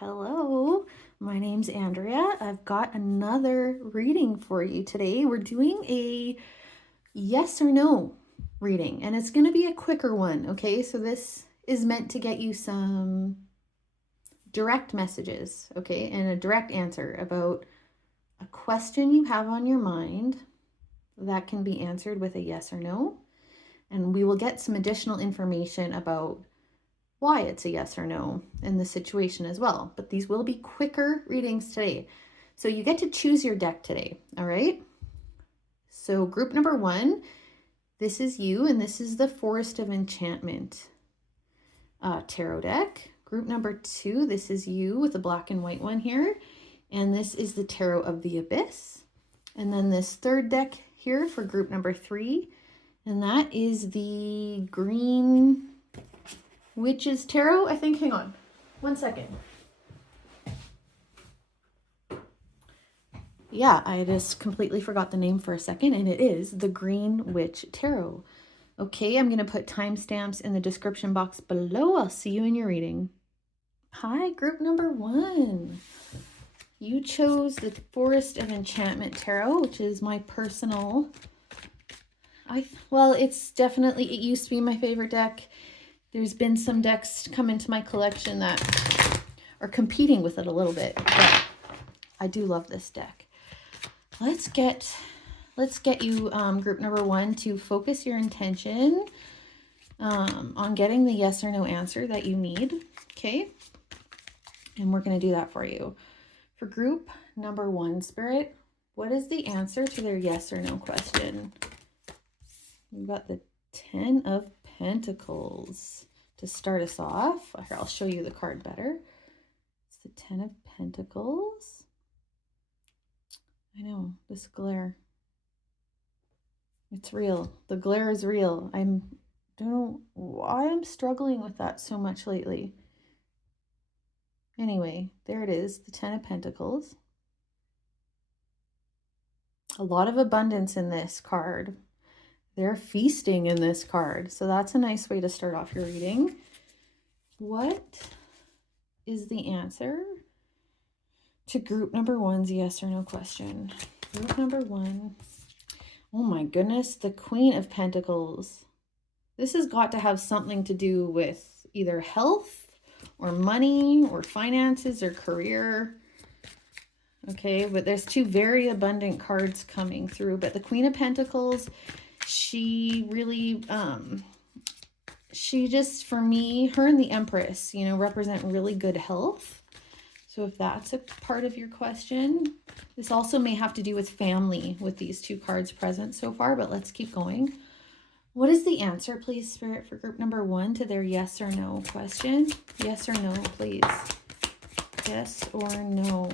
Hello, my name's Andrea. I've got another reading for you today. We're doing a yes or no reading, and it's going to be a quicker one, okay? So this is meant to get you some direct messages, okay, and a direct answer about a question you have on your mind that can be answered with a yes or no. And we will get some additional information about why it's a yes or no in the situation as well. But these will be quicker readings today. So you get to choose your deck today, all right? So group number 1, this is you, and this is the Forest of Enchantment tarot deck. Group number 2, this is you with the black and white one here, and this is the Tarot of the Abyss. And then this third deck here for group number 3, and that is the Green Witch's Tarot, I think. Hang on 1 second. Yeah, I just completely forgot the name for a second, and it is the Green Witch Tarot. Okay, I'm going to put timestamps in the description box below. I'll see you in your reading. Hi, group number 1. You chose the Forest of Enchantment Tarot, which is my personal... it's definitely, it used to be my favorite deck. There's been some decks come into my collection that are competing with it a little bit, but I do love this deck. Let's get you, group number 1, to focus your intention on getting the yes or no answer that you need, okay? And we're going to do that for you. For group number 1, Spirit, what is the answer to their yes or no question? We've got the 10 of Pentacles to start us off. Here, I'll show you the card better. It's the 10 of Pentacles. I know, this glare. It's real. The glare is real. I don't know why I'm struggling with that so much lately. Anyway, there it is, the 10 of Pentacles. A lot of abundance in this card. They're feasting in this card. So that's a nice way to start off your reading. What is the answer to group number 1's yes or no question? Group number 1. Oh my goodness, the Queen of Pentacles. This has got to have something to do with either health or money or finances or career. Okay, but there's 2 very abundant cards coming through. But the Queen of Pentacles, she really, she just, for me, her and the Empress, you know, represent really good health. So if that's a part of your question, this also may have to do with family with these 2 cards present so far, but let's keep going. What is the answer, please, Spirit, for group number 1 to their yes or no question? Yes or no, please. Yes or no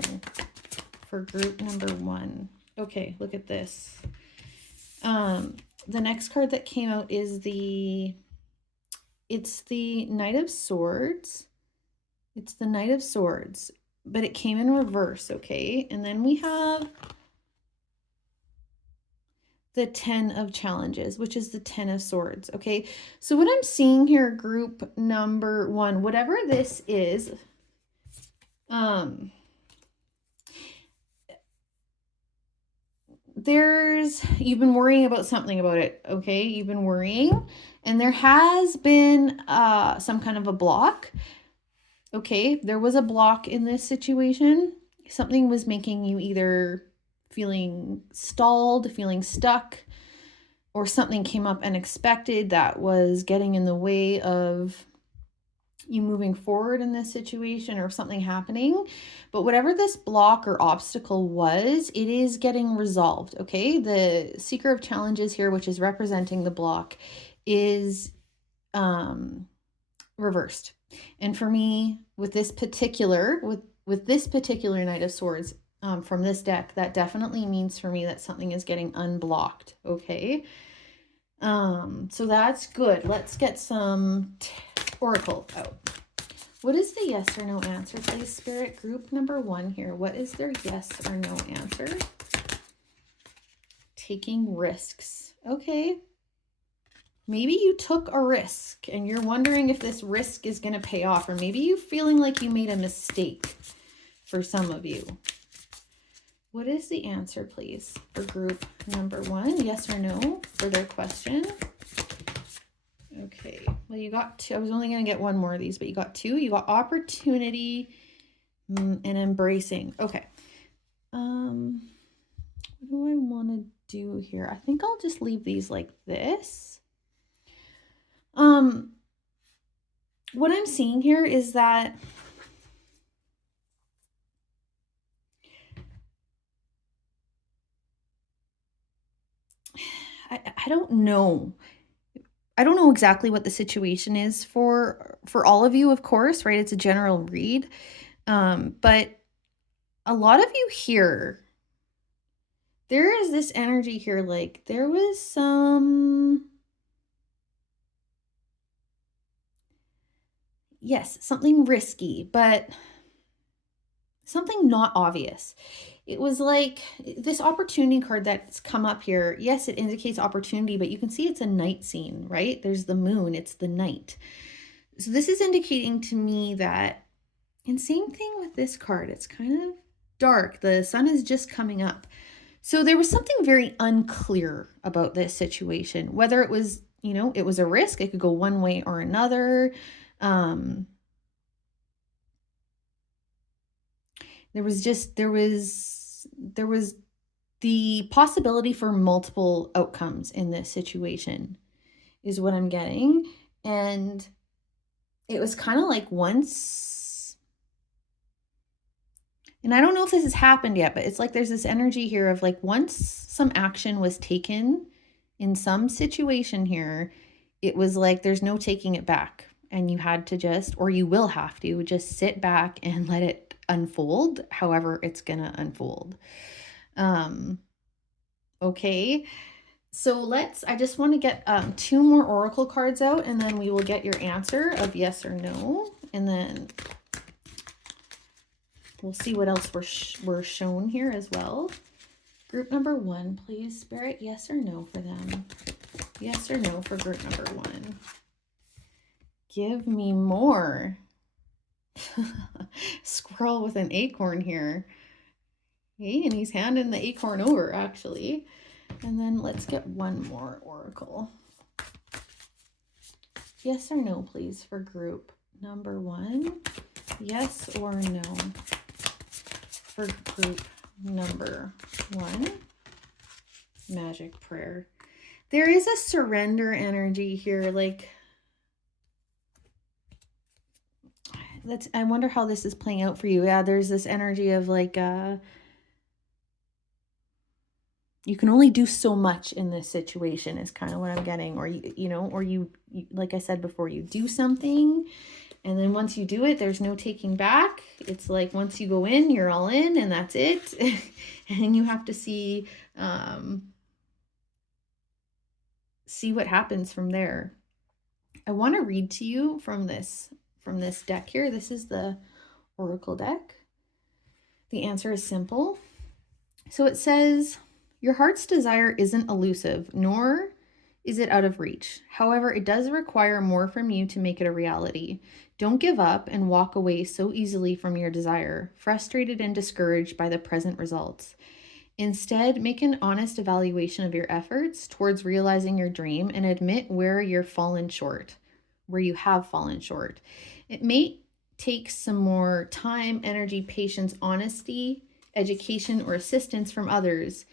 for group number 1. Okay, look at this. The next card that came out is it's the Knight of Swords. It's the Knight of Swords, but it came in reverse, okay? And then we have the 10 of Challenges, which is the 10 of Swords, okay? So what I'm seeing here, group number 1, whatever this is, you've been worrying about something about it, okay? You've been worrying, and there has been some kind of a block, okay? There was a block in this situation. Something was making you either feeling stalled, feeling stuck, or something came up unexpected that was getting in the way of you moving forward in this situation or something happening. But whatever this block or obstacle was, it is getting resolved, okay? The Seeker of Challenges here, which is representing the block, is reversed. And for me, with this particular Knight of Swords from this deck, that definitely means for me that something is getting unblocked, okay? So that's good. Let's get some Oracle out. What is the yes or no answer, please, Spirit? Group number 1 here. What is their yes or no answer? Taking risks. Okay. Maybe you took a risk and you're wondering if this risk is going to pay off, or maybe you're feeling like you made a mistake for some of you. What is the answer, please, for group number 1? Yes or no for their question. Okay, well, you got 2. I was only going to get one more of these, but you got 2. You got opportunity and embracing. Okay. What do I want to do here? I think I'll just leave these like this. What I'm seeing here is that I don't know. I don't know exactly what the situation is for all of you, of course, right? It's a general read. But a lot of you here, there is this energy here, like there was some, yes, something risky, but something not obvious. It was like this opportunity card that's come up here. Yes, it indicates opportunity, but you can see it's a night scene, right? There's the moon, it's the night. So this is indicating to me that, and same thing with this card, it's kind of dark. The sun is just coming up. So there was something very unclear about this situation, whether it was, you know, it was a risk, it could go one way or another. There was the possibility for multiple outcomes in this situation is what I'm getting. And it was kind of like once, and I don't know if this has happened yet, but it's like there's this energy here of like once some action was taken in some situation here, it was like there's no taking it back. And you had to just, or you will have to just sit back and let it unfold however it's gonna unfold. Okay, so I just want to get 2 more oracle cards out, and then we will get your answer of yes or no, and then we'll see what else we're shown here as well. Group number 1, please, Spirit, yes or no for them. Yes or no for group number 1. Give me more. Squirrel with an acorn here. Okay, and he's handing the acorn over, actually. And then let's get one more oracle. Yes or no, please, for group number 1. Yes or no for group number 1. Magic prayer. There is a surrender energy here, like I wonder how this is playing out for you. Yeah, there's this energy of like you can only do so much in this situation is kind of what I'm getting. Or you like I said before, you do something and then once you do it, there's no taking back. It's like once you go in, you're all in and that's it. And you have to see what happens from there. I want to read to you from this deck here. This is the Oracle deck. The answer is simple. So it says, your heart's desire isn't elusive, nor is it out of reach. However, it does require more from you to make it a reality. Don't give up and walk away so easily from your desire, frustrated and discouraged by the present results. Instead, make an honest evaluation of your efforts towards realizing your dream and admit where you have fallen short. It may take some more time, energy, patience, honesty, education, or assistance from others.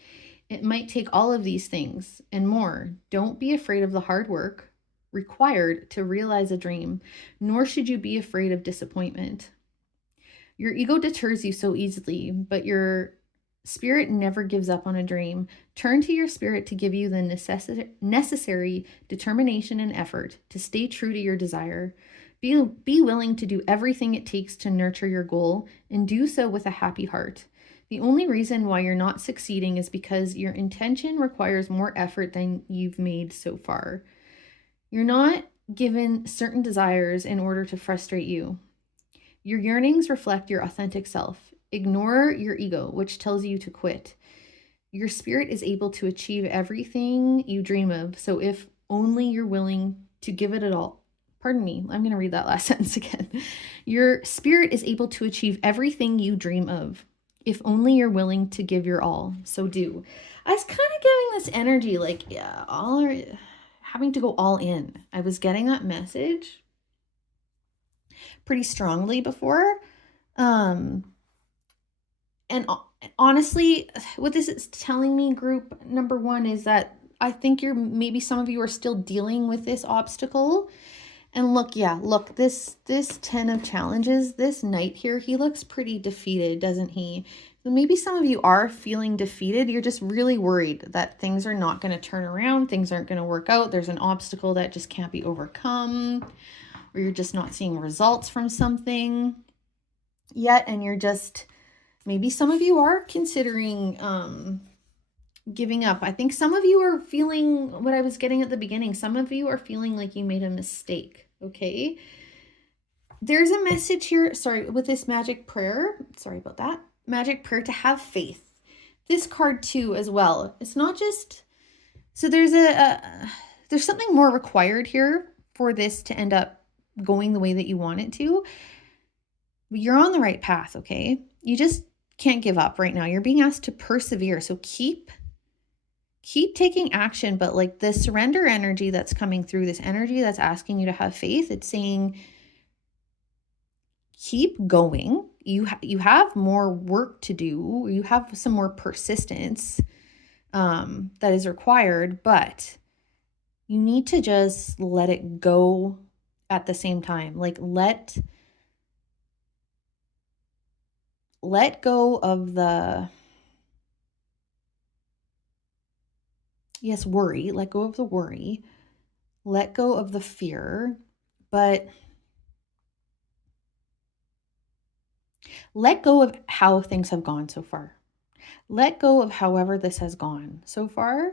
It might take all of these things and more. Don't be afraid of the hard work required to realize a dream, nor should you be afraid of disappointment. Your ego deters you so easily, but your spirit never gives up on a dream. Turn to your spirit to give you the necessary determination and effort to stay true to your desire. Be willing to do everything it takes to nurture your goal, and do so with a happy heart. The only reason why you're not succeeding is because your intention requires more effort than you've made so far. You're not given certain desires in order to frustrate you. Your yearnings reflect your authentic self. Ignore your ego, which tells you to quit. Your spirit is able to achieve everything you dream of. So if only you're willing to give it all. Pardon me, I'm going to read that last sentence again. Your spirit is able to achieve everything you dream of, if only you're willing to give your all. So do. I was kind of getting this energy like, yeah, having to go all in. I was getting that message pretty strongly before. And honestly, what this is telling me, group number one, is that I think maybe some of you are still dealing with this obstacle. And look, this 10 of challenges, this knight here, he looks pretty defeated, doesn't he? So maybe some of you are feeling defeated. You're just really worried that things are not going to turn around. Things aren't going to work out. There's an obstacle that just can't be overcome, or you're just not seeing results from something yet. And you're just, maybe some of you are considering giving up. I think some of you are feeling what I was getting at the beginning. Some of you are feeling like you made a mistake. Okay. There's a message here. Sorry, with this magic prayer. Sorry about that. Magic prayer to have faith. This card too, as well. It's not just, so there's there's something more required here for this to end up going the way that you want it to. You're on the right path. Okay. You just can't give up right now. You're being asked to persevere. So keep taking action, but like the surrender energy that's coming through, this energy that's asking you to have faith, it's saying, keep going. You have more work to do. You have some more persistence that is required, but you need to just let it go at the same time. Like let go of the, yes, worry. Let go of the worry. Let go of the fear, but let go of how things have gone so far. Let go of however this has gone so far,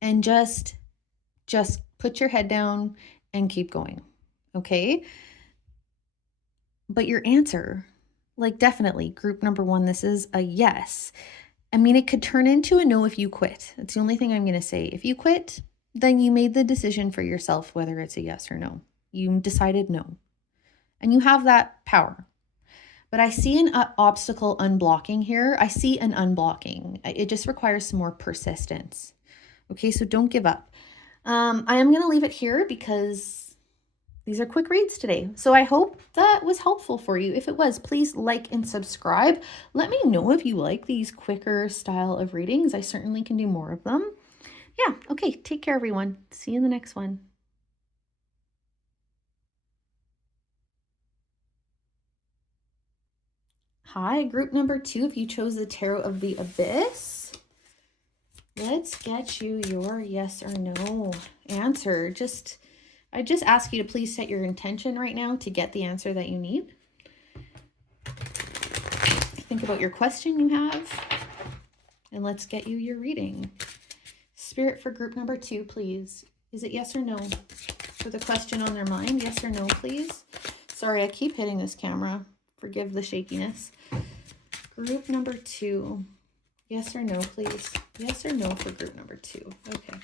and just put your head down and keep going. Okay? But your answer, like definitely group number one, this is a yes. I mean, it could turn into a no if you quit. That's the only thing I'm going to say. If you quit, then you made the decision for yourself, whether it's a yes or no. You decided no. And you have that power. But I see an obstacle unblocking here. I see an unblocking. It just requires some more persistence. Okay, so don't give up. I am going to leave it here because these are quick reads today. So I hope that was helpful for you. If it was, please like and subscribe. Let me know if you like these quicker style of readings. I certainly can do more of them. Yeah, okay, take care, everyone. See you in the next one. Hi, group number two, if you chose the Tarot of the Abyss, let's get you your yes or no answer. I just ask you to please set your intention right now to get the answer that you need. Think about your question you have, and let's get you your reading. Spirit for group number two, please. Is it yes or no? For the question on their mind, yes or no, please. Sorry, I keep hitting this camera. Forgive the shakiness. Group number two, yes or no, please. Yes or no for group number two. Okay.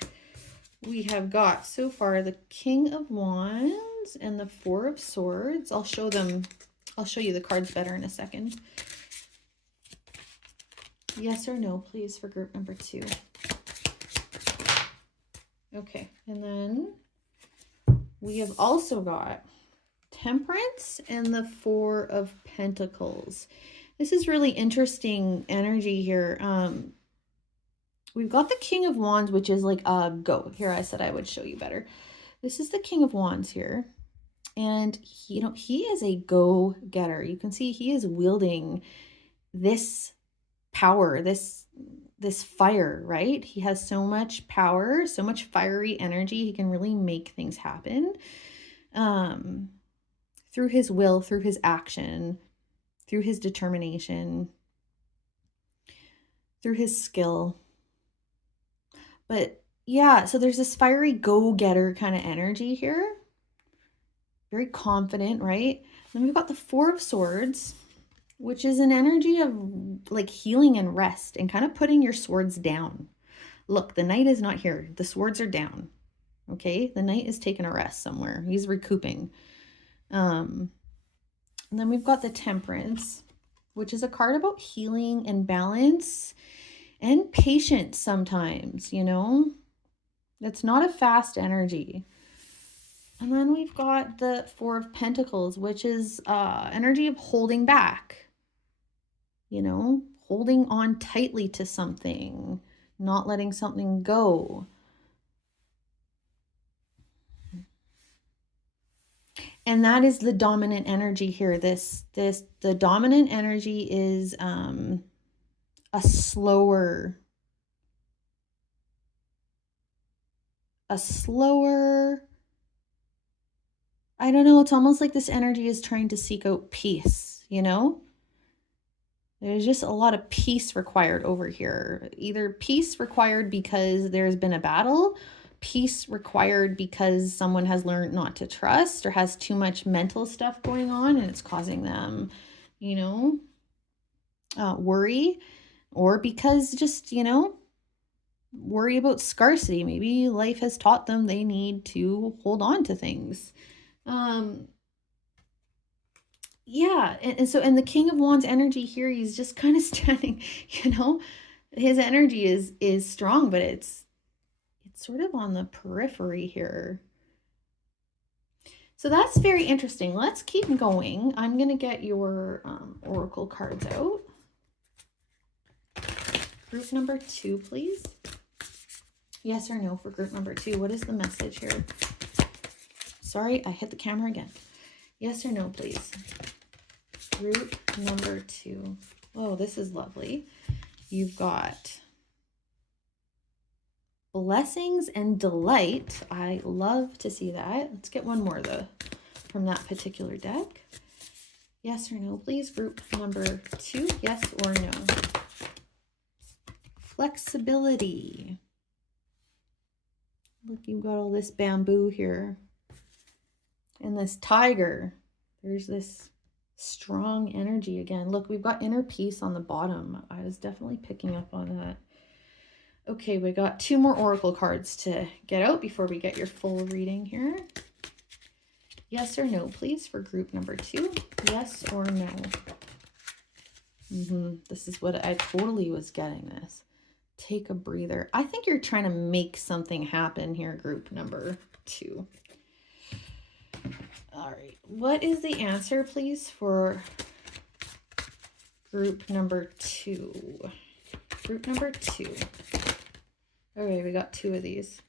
We have got so far the King of Wands and the Four of Swords. I'll show you the cards better in a second. Yes or no, please, for group number two. Okay, and then we have also got Temperance and the Four of Pentacles. This is really interesting energy here. We've got the King of Wands, which is like a go. Here, I said I would show you better. This is the King of Wands here. And, he is a go-getter. You can see he is wielding this power, this fire, right? He has so much power, so much fiery energy. He can really make things happen through his will, through his action, through his determination, through his skill. But yeah, so there's this fiery go-getter kind of energy here. Very confident, right? Then we've got the Four of Swords, which is an energy of like healing and rest and kind of putting your swords down. Look, the knight is not here. The swords are down. Okay, the Knight is taking a rest somewhere. He's recouping. And then we've got the Temperance, which is a card about healing and balance and patience sometimes, you know? It's not a fast energy. And then we've got the Four of Pentacles, which is energy of holding back, you know, holding on tightly to something, not letting something go. And that is the dominant energy here. The dominant energy is a slower, I don't know, it's almost like this energy is trying to seek out peace, you know? There's just a lot of peace required over here. Either peace required because there's been a battle, peace required because someone has learned not to trust or has too much mental stuff going on and it's causing them, you know, worry, or because just, you know, worry about scarcity. Maybe life has taught them they need to hold on to things. Yeah, and so, and the King of Wands energy here, he's just kind of standing, you know, his energy is strong, but it's sort of on the periphery here. So that's very interesting. Let's keep going. I'm going to get your oracle cards out. Group number 2, please. Yes or no for group number 2. What is the message here? Sorry, I hit the camera again. Yes or no, please. Group number 2. Oh, this is lovely. You've got blessings and delight. I love to see that. Let's get one more though from that particular deck. Yes or no, please. Group number 2. Yes or no. Flexibility. Look, you've got all this bamboo here. And this tiger. There's this strong energy again. Look, we've got inner peace on the bottom. I was definitely picking up on that. Okay, we got 2 more oracle cards to get out before we get your full reading here. Yes or no, please, for group number 2. Yes or no. This is what I totally was getting this. Take a breather. I think you're trying to make something happen here, group number 2. All right. What is the answer, please, for group number 2? Group number 2. Okay, we got 2 of these.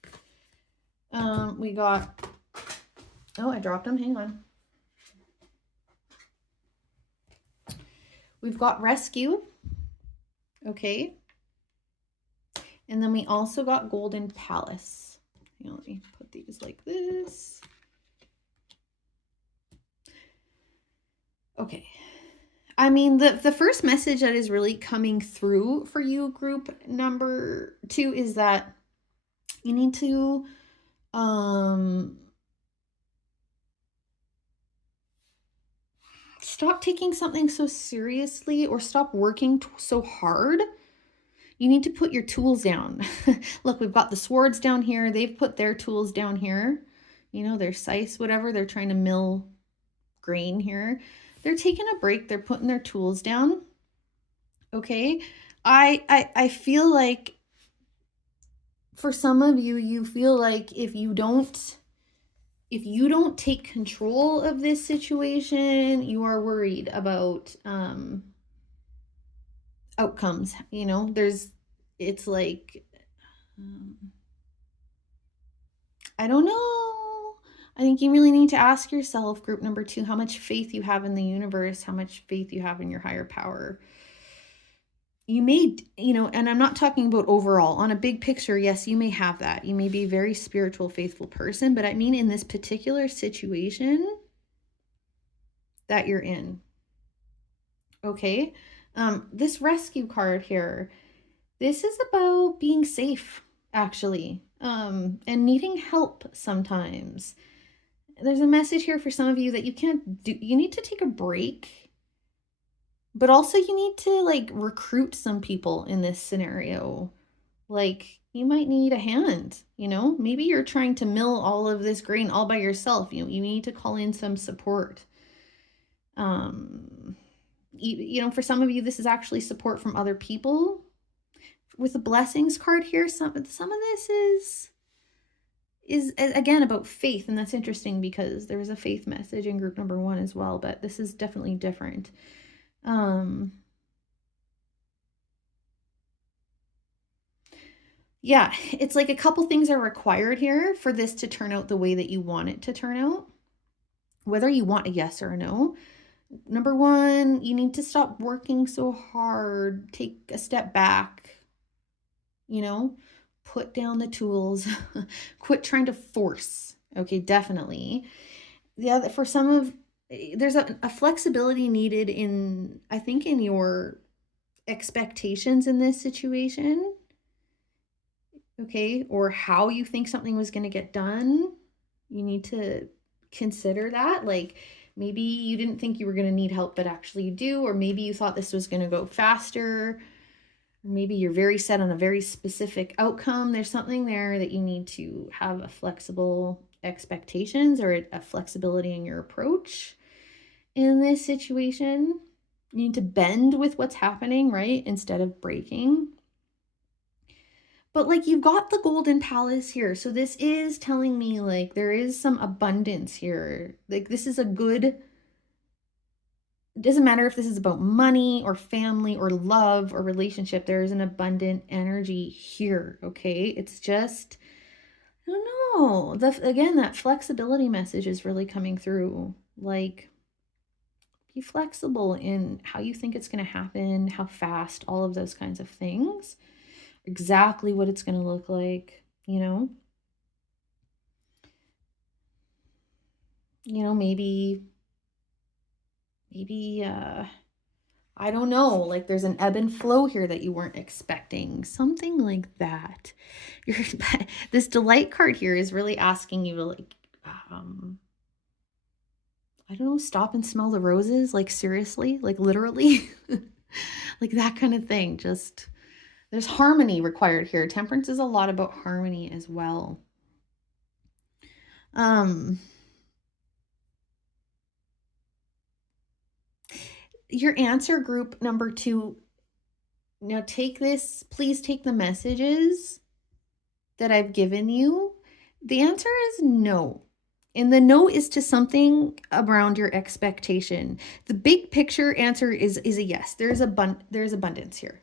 We got, oh, I dropped them. Hang on. We've got rescue. Okay. And then we also got golden palace. You know, let me put these like this. Okay. I mean, the first message that is really coming through for you, group number 2, is that you need to stop taking something so seriously or stop working so hard. You need to put your tools down. Look, we've got the swords down here. They've put their tools down here. You know, their scythe, whatever. They're trying to mill grain here. They're taking a break. They're putting their tools down. Okay. I feel like for some of you, you feel like if you don't take control of this situation, you are worried about outcomes. You know, it's like, I don't know. I think you really need to ask yourself, group number 2, how much faith you have in the universe, how much faith you have in your higher power. You may, you know, and I'm not talking about overall. On a big picture, yes, you may have that. You may be a very spiritual, faithful person, but I mean in this particular situation that you're in. Okay? This rescue card here, this is about being safe, actually, and needing help sometimes. There's a message here for some of you that you need to take a break, but also you need to like recruit some people in this scenario. Like, you might need a hand, you know? Maybe you're trying to mill all of this grain all by yourself. You need to call in some support. For some of you, this is actually support from other people. With the blessings card here, some of this is again about faith, and that's interesting because there was a faith message in group number 1 as well, but this is definitely different. Yeah, it's like a couple things are required here for this to turn out the way that you want it to turn out, whether you want a yes or a no. Number 1, you need to stop working so hard, take a step back, put down the tools, quit trying to force. Okay, definitely. Yeah, for some of, there's a flexibility needed in, I think, in your expectations in this situation. Okay, or how you think something was going to get done. You need to consider that. Like, maybe you didn't think you were going to need help, but actually you do. Or maybe you thought this was going to go faster. Or maybe you're very set on a very specific outcome. There's something there that you need to have a flexible expectations or a flexibility in your approach in this situation. You need to bend with what's happening, right? Instead of breaking. But like, you've got the golden palace here. So this is telling me like there is some abundance here. Like, this is a good, it doesn't matter if this is about money or family or love or relationship. There is an abundant energy here. Okay. It's just, I don't know. Again, that flexibility message is really coming through. Like, be flexible in how you think it's going to happen, how fast, all of those kinds of things. Exactly what it's going to look like, maybe I don't know, like there's an ebb and flow here that you weren't expecting, something like that. This delight card here is really asking you to like, I don't know, stop and smell the roses, like seriously, like literally, like that kind of thing. Just, there's harmony required here. Temperance is a lot about harmony as well. Your answer, group number 2. Now please take the messages that I've given you. The answer is no. And the no is to something around your expectation. The big picture answer is a yes. There's abundance here.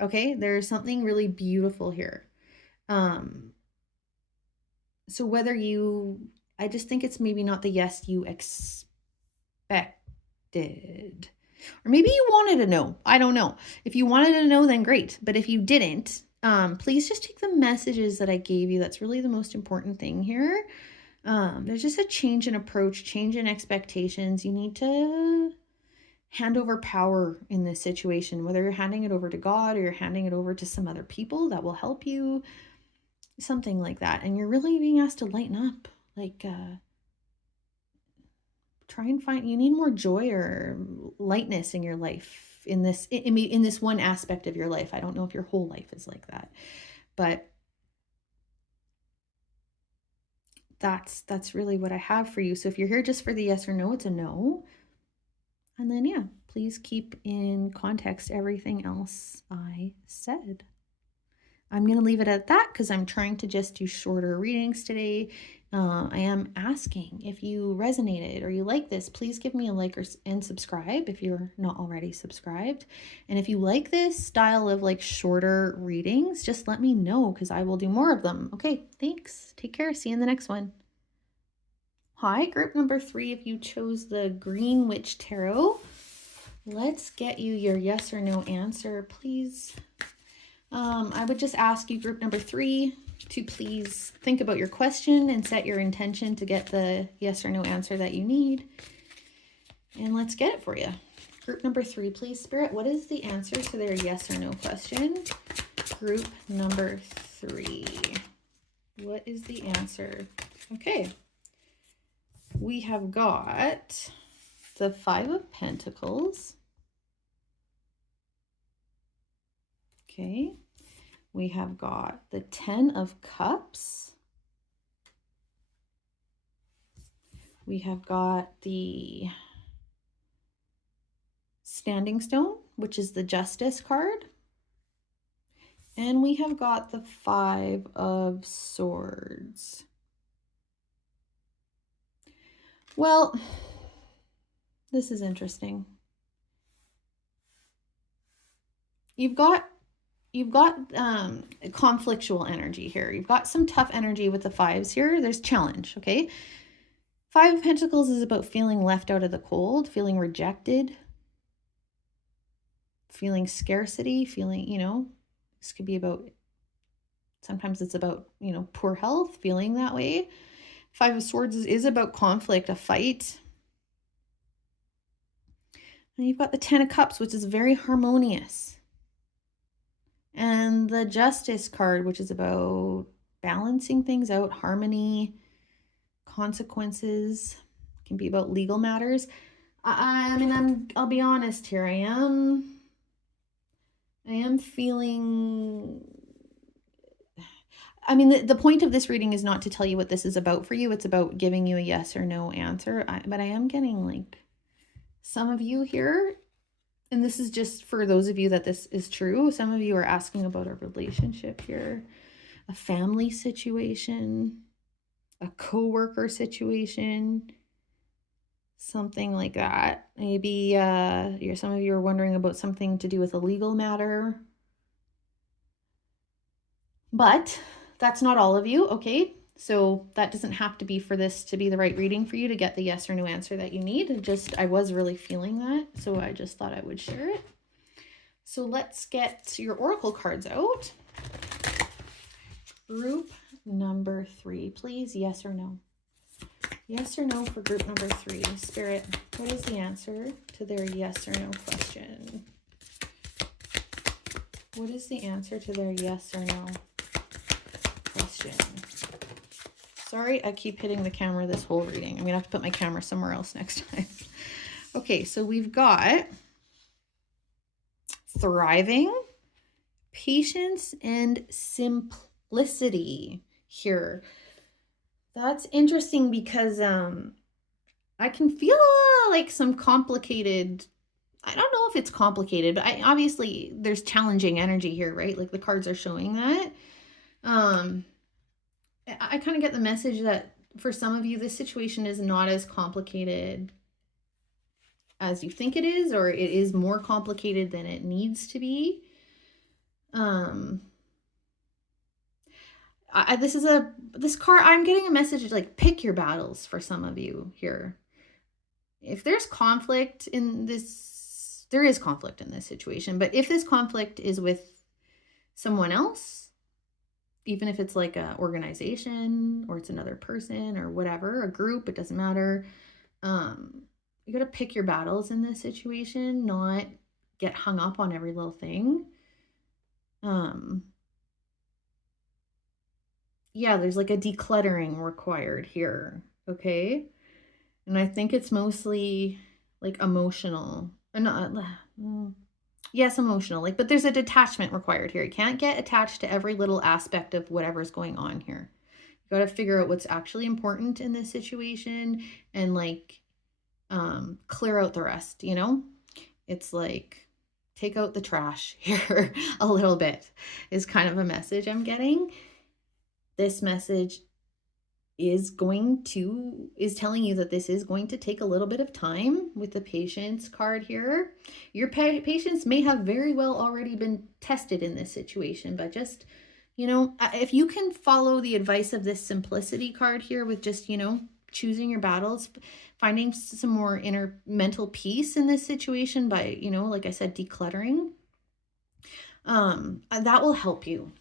Okay? There's something really beautiful here. So I just think it's maybe not the yes you expected. Or maybe you wanted to know. I don't know. If you wanted to know, then great. But if you didn't, please just take the messages that I gave you. That's really the most important thing here. There's just a change in approach, change in expectations. You need to hand over power in this situation, whether you're handing it over to God or you're handing it over to some other people that will help you, something like that. And you're really being asked to lighten up. Like, try and you need more joy or lightness in your life, in this one aspect of your life. I don't know if your whole life is like that, but that's really what I have for you. So if you're here just for the yes or no, it's a no. And then, yeah, please keep in context everything else I said. I'm going to leave it at that because I'm trying to just do shorter readings today. I am asking if you resonated or you like this, please give me a like and subscribe if you're not already subscribed. And if you like this style of like shorter readings, just let me know because I will do more of them. Okay, thanks. Take care. See you in the next one. Hi, group number 3. If you chose the Green Witch Tarot, let's get you your yes or no answer, please. I would just ask you, group number 3, to please think about your question and set your intention to get the yes or no answer that you need. And let's get it for you. Group number 3, please, Spirit, what is the answer to their yes or no question? Group number 3. What is the answer? Okay. We have got the 5 of Pentacles. Okay. We have got the 10 of Cups. We have got the Standing Stone, which is the Justice card. And we have got the 5 of Swords. Well, this is interesting. You've got conflictual energy here. You've got some tough energy with the 5s here. There's challenge, okay? 5 of Pentacles is about feeling left out of the cold, feeling rejected, feeling scarcity, feeling, this could be about, sometimes it's about, poor health, feeling that way. 5 of Swords is about conflict, a fight. And you've got the 10 of Cups, which is very harmonious. And the Justice card, which is about balancing things out, harmony, consequences, can be about legal matters. I'll be honest here. I am feeling, the point of this reading is not to tell you what this is about for you. It's about giving you a yes or no answer. But I am getting like some of you here, and this is just for those of you that this is true. Some of you are asking about a relationship here, a family situation, a coworker situation, something like that. Maybe some of you are wondering about something to do with a legal matter. But that's not all of you, okay? So that doesn't have to be for this to be the right reading for you to get the yes or no answer that you need. I was really feeling that, so I just thought I would share it. So let's get your oracle cards out. Group number 3, please. Yes or no? Yes or no for group number 3. Spirit, what is the answer to their yes or no question? What is the answer to their yes or no question? Sorry, I keep hitting the camera this whole reading. I'm going to have to put my camera somewhere else next time. Okay, so we've got thriving, patience, and simplicity here. That's interesting because I can feel like some complicated, I don't know if it's complicated, but obviously there's challenging energy here, right? Like the cards are showing that. I kind of get the message that for some of you, this situation is not as complicated as you think it is, or it is more complicated than it needs to be. This card, I'm getting a message like pick your battles for some of you here. If there's conflict in this, there is conflict in this situation, but if this conflict is with someone else, even if it's like an organization or it's another person or whatever, a group, it doesn't matter. You got to pick your battles in this situation, not get hung up on every little thing. Yeah, there's like a decluttering required here. Okay. And I think it's mostly like emotional. Yes, emotional, but there's a detachment required here. You can't get attached to every little aspect of whatever's going on here. You got to figure out what's actually important in this situation and clear out the rest, It's like take out the trash here a little bit is kind of a message I'm getting. This message is telling you that this is going to take a little bit of time with the patience card here. Your patience may have very well already been tested in this situation, but just, if you can follow the advice of this simplicity card here with just, choosing your battles, finding some more inner mental peace in this situation by, like I said, decluttering, that will help you.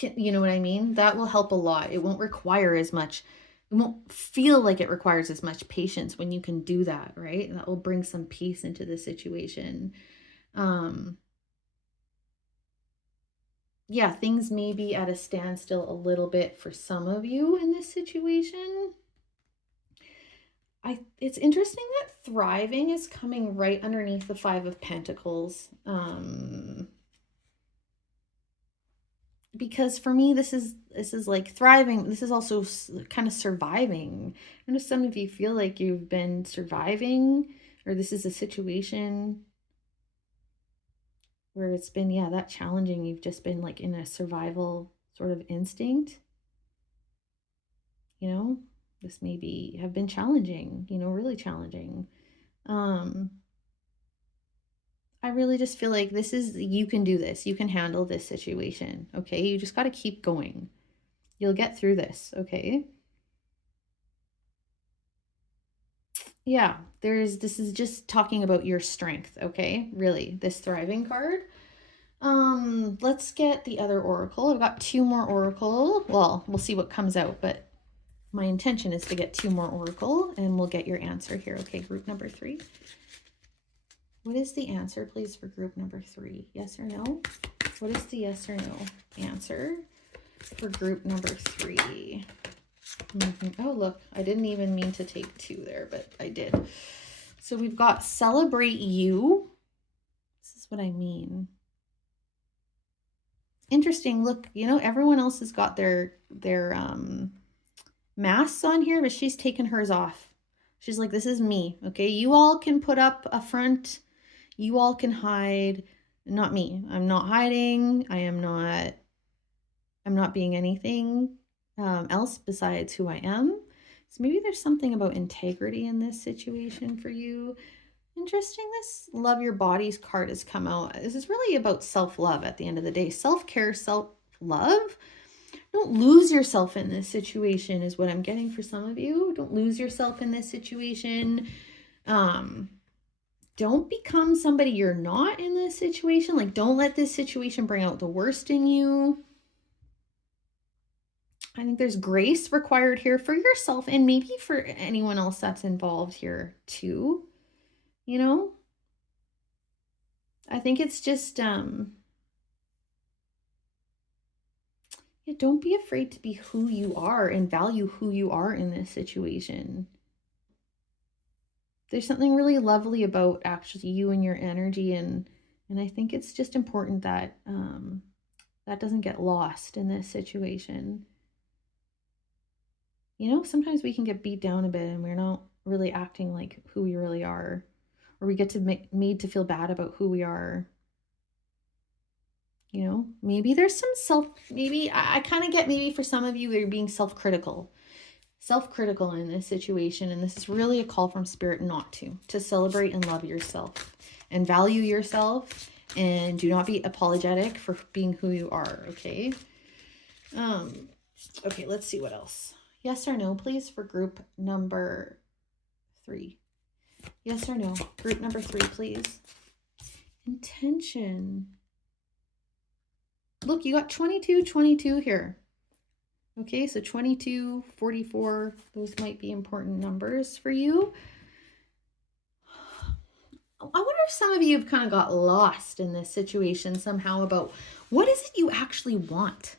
You know what I mean? That will help a lot. It won't require as much. It won't feel like it requires as much patience when you can do that, right? That will bring some peace into the situation. Yeah, things may be at a standstill a little bit for some of you in this situation. It's interesting that thriving is coming right underneath the 5 of Pentacles. because for me, this is like thriving. This is also kind of surviving. I know some of you feel like you've been surviving, or this is a situation where it's been, yeah, that challenging. You've just been like in a survival sort of instinct, you know. This maybe have been challenging, you know, really challenging. I really just feel like this is, you can do this. You can handle this situation, okay? You just got to keep going. You'll get through this, okay? Yeah, this is just talking about your strength, okay? Really, this thriving card. Let's get the other oracle. I've got 2 more oracle. Well, we'll see what comes out, but my intention is to get 2 more oracle and we'll get your answer here. Okay, group number 3. What is the answer, please, for group number 3? Yes or no? What is the yes or no answer for group number 3? Oh, look, I didn't even mean to take 2 there, but I did. So we've got celebrate you. This is what I mean. Interesting. Look, you know, everyone else has got their masks on here, but she's taken hers off. She's like, this is me. Okay, you all can put up a front. You all can hide. Not me. I'm not hiding. I'm not being anything else besides who I am. So maybe there's something about integrity in this situation for you. Interesting. This love your body's card has come out. This is really about self-love at the end of the day. Self-care, self-love. Don't lose yourself in this situation is what I'm getting for some of you. Don't lose yourself in this situation. Don't become somebody you're not in this situation. Like, don't let this situation bring out the worst in you. I think there's grace required here for yourself and maybe for anyone else that's involved here too. You know, I think it's just, yeah, don't be afraid to be who you are and value who you are in this situation. There's something really lovely about actually you and your energy, and I think it's just important that that doesn't get lost in this situation. You know, sometimes we can get beat down a bit and we're not really acting like who we really are, or we get to made to feel bad about who we are. You know, maybe there's some maybe I kind of get, maybe for some of you, you're being self-critical in this situation. And this is really a call from spirit not to celebrate and love yourself and value yourself, and do not be apologetic for being who you are. Okay. Okay, let's see what else. Yes or no, please, for group number 3. Yes or no, group number 3, please. Intention. Look, you got 22, 22 here. Okay, so 22, 44, those might be important numbers for you. I wonder if some of you have kind of got lost in this situation somehow about what is it you actually want.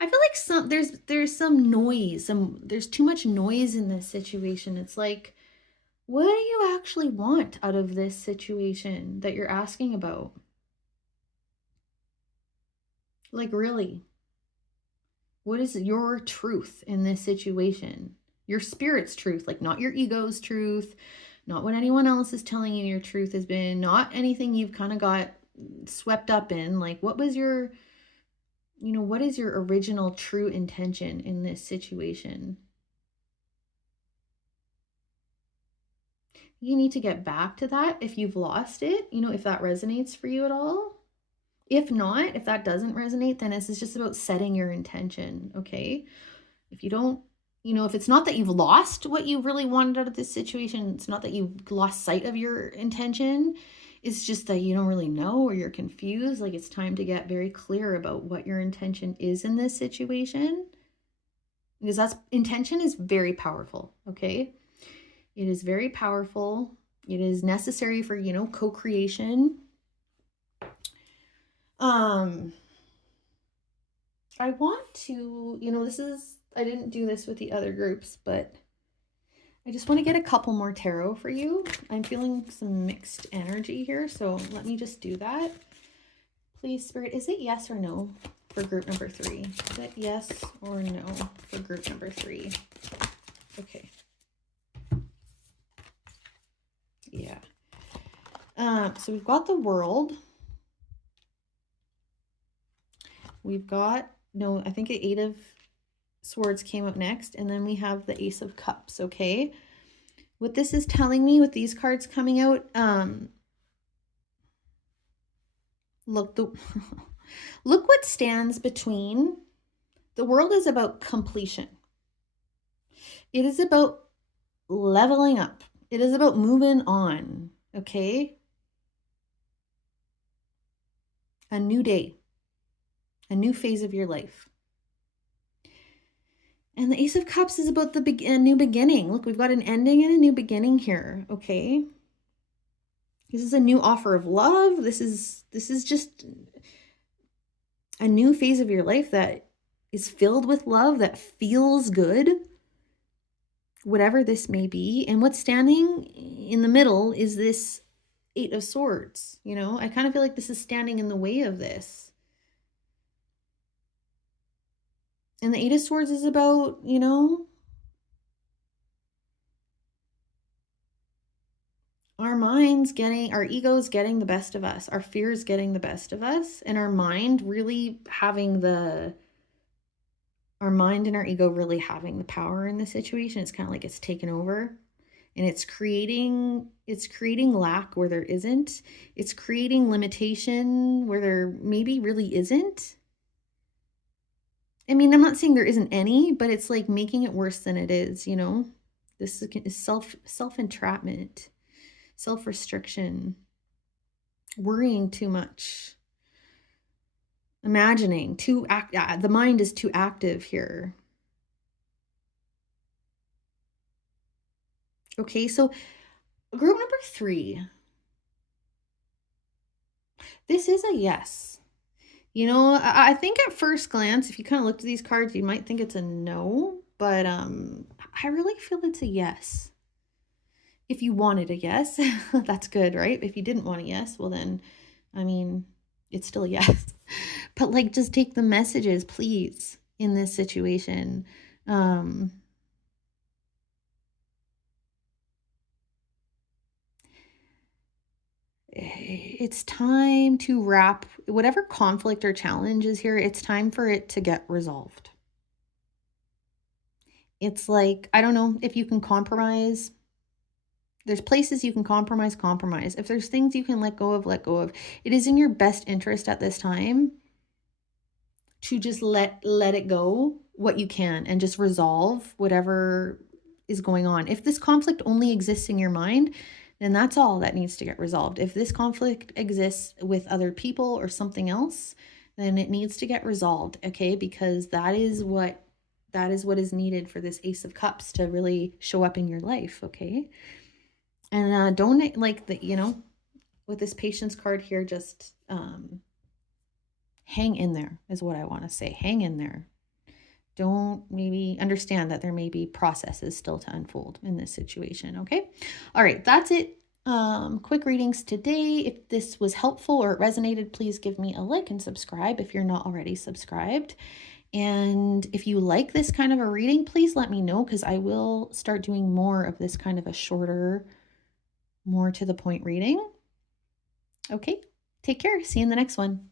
I feel like there's some noise, there's too much noise in this situation. It's like, what do you actually want out of this situation that you're asking about? Like, really? What is your truth in this situation? Your spirit's truth, like not your ego's truth, not what anyone else is telling you your truth has been, not anything you've kind of got swept up in. Like, what was your, you know, what is your original true intention in this situation? You need to get back to that if you've lost it, you know, if that resonates for you at all. If not, if that doesn't resonate, then this is just about setting your intention, okay? If you don't, you know, if it's not that you've lost what you really wanted out of this situation, it's not that you've lost sight of your intention, it's just that you don't really know, or you're confused. Like, it's time to get very clear about what your intention is in this situation, because that's, intention is very powerful, okay? It is very powerful. It is necessary for, you know, co-creation. I want to, you know, I didn't do this with the other groups, but I just want to get a couple more tarot for you. I'm feeling some mixed energy here, so let me just do that. Please, Spirit, is it yes or no for group number 3? Is that yes or no for group number 3? Okay. Yeah. So we've got the World. We've got, no, I think the 8 of Swords came up next. And then we have the Ace of Cups, okay? What this is telling me with these cards coming out, look, look what stands between. The World is about completion. It is about leveling up. It is about moving on, okay? A new day, a new phase of your life. And the Ace of Cups is about a new beginning. Look, we've got an ending and a new beginning here, okay? This is a new offer of love. This is just a new phase of your life that is filled with love, that feels good, whatever this may be. And what's standing in the middle is this 8 of Swords. You know, I kind of feel like this is standing in the way of this. And the 8 of Swords is about, you know, our minds getting, our egos getting the best of us, our fears getting the best of us, and our mind really having our mind and our ego really having the power in the situation. It's kind of like it's taken over, and it's creating lack where there isn't. It's creating limitation where there maybe really isn't. I mean, I'm not saying there isn't any, but it's like making it worse than it is, you know? This is self-entrapment, self-restriction, worrying too much, imagining, the mind is too active here. Okay, so group number 3. This is a yes. You know, I think at first glance, if you kind of looked at these cards, you might think it's a no, but I really feel it's a yes. If you wanted a yes, that's good, right? If you didn't want a yes, well then, I mean, it's still a yes. But like, just take the messages, please, in this situation. It's time to wrap whatever conflict or challenge is here. It's time for it to get resolved. It's like, I don't know if you can compromise. There's places you can compromise. If there's things you can let go of, let go of. It is in your best interest at this time to just let it go what you can and just resolve whatever is going on. If this conflict only exists in your mind, then that's all that needs to get resolved. If this conflict exists with other people or something else, then it needs to get resolved, okay? Because that is what is needed for this Ace of Cups to really show up in your life, okay? And don't, like, the, you know, with this Patience card here, just hang in there is what I want to say. Hang in there. Don't, maybe understand that there may be processes still to unfold in this situation, okay? All right, that's it. Quick readings today. If this was helpful or it resonated, please give me a like and subscribe if you're not already subscribed. And if you like this kind of a reading, please let me know, because I will start doing more of this kind of a shorter, more to the point reading. Okay, take care. See you in the next one.